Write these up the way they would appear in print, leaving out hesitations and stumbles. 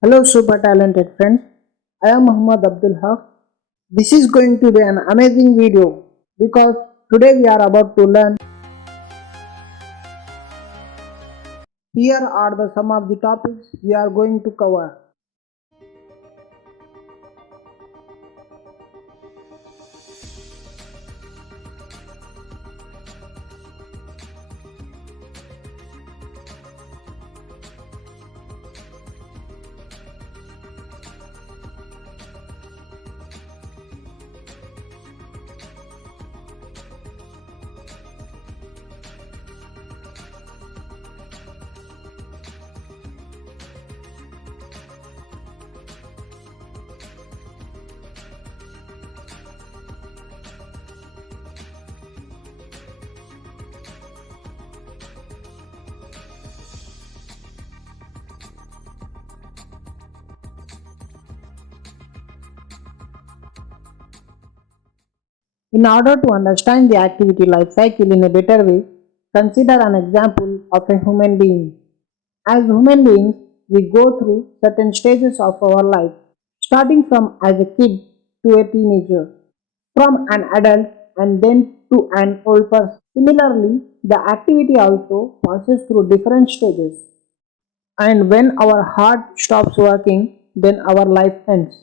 Hello, super talented friends. I am Muhammad Abdul Haq. This is going to be an amazing video because today we are about to learn. Here are the some of the topics we are going to cover. In order to understand the activity life cycle in a better way, consider an example of a human being. As human beings, we go through certain stages of our life, starting from as a kid to a teenager, from an adult and then to an old person. Similarly, the activity also passes through different stages. And when our heart stops working, then our life ends.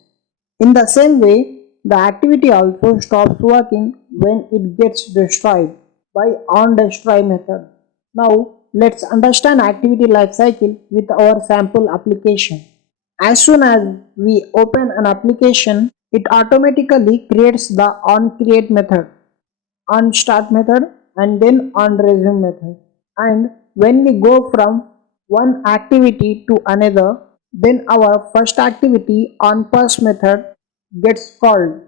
In the same way, the activity also stops working when it gets destroyed by on-destroy method. Now, let's understand activity life cycle with our sample application. As soon as we open an application, it automatically creates the onCreate method, onStart method, and then onResume method. And when we go from one activity to another, then our first activity onPass method gets called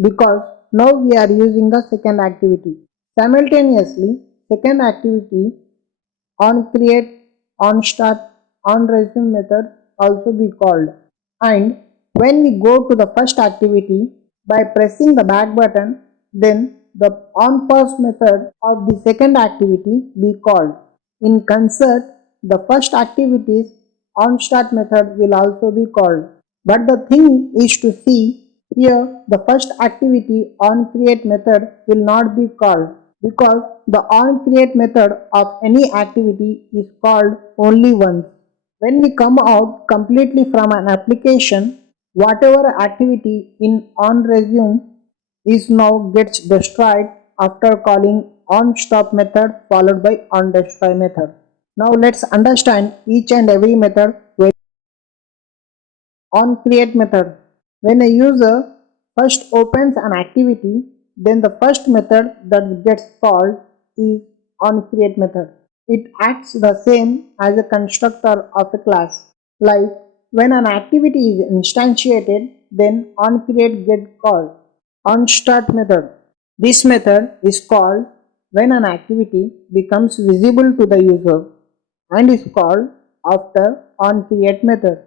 because now we are using the second activity. Simultaneously, second activity onCreate, onStart, onResume method also be called. And when we go to the first activity by pressing the back button, then the onPause method of the second activity be called. In concert, the first activity's onStart method will also be called. But the thing is to see here the first activity onCreate method will not be called because the onCreate method of any activity is called only once. When we come out completely from an application, whatever activity in onResume is now gets destroyed after calling onStop method followed by onDestroy method. Now let's understand each and every method. OnCreate method. When a user first opens an activity, then the first method that gets called is onCreate method. It acts the same as a constructor of a class. Like when an activity is instantiated, then onCreate gets called. OnStart method. This method is called when an activity becomes visible to the user and is called after onCreate method.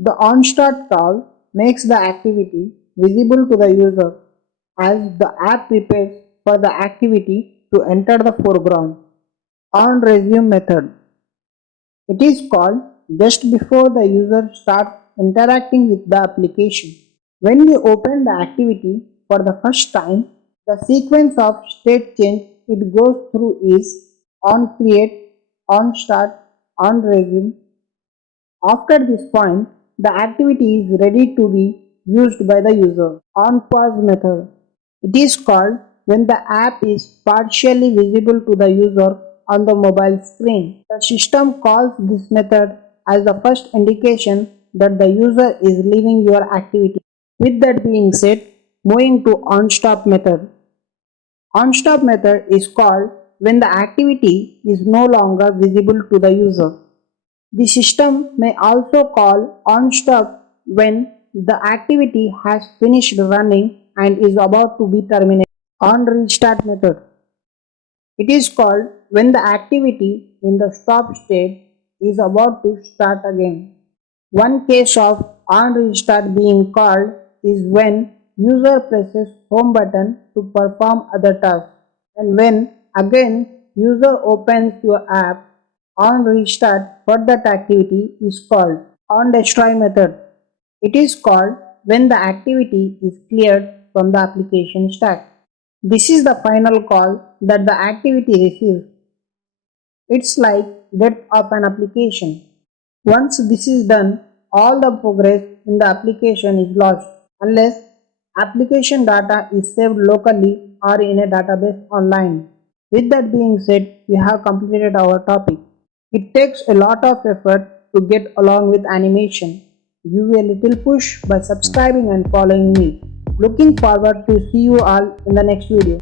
The onStart call makes the activity visible to the user as the app prepares for the activity to enter the foreground. OnResume method. It is called just before the user starts interacting with the application. When we open the activity for the first time, the sequence of state change it goes through is onCreate, onStart, onResume. After this point, the activity is ready to be used by the user. OnPause method. It is called when the app is partially visible to the user on the mobile screen. The system calls this method as the first indication that the user is leaving your activity. With that being said, moving to onStop method. OnStop method is called when the activity is no longer visible to the user. The system may also call onStop when the activity has finished running and is about to be terminated. OnRestart method. It is called when the activity in the stop state is about to start again. One case of onRestart being called is when user presses home button to perform other tasks, and when again user opens your app, onRestart for that activity is called. On destroy method, it is called when the activity is cleared from the application stack. This is the final call that the activity receives. It's like death of an application. Once this is done, all the progress in the application is lost unless application data is saved locally or in a database online. With that being said, we have completed our topic. It takes a lot of effort to get along with animation. Give a little push by subscribing and following me. Looking forward to see you all in the next video.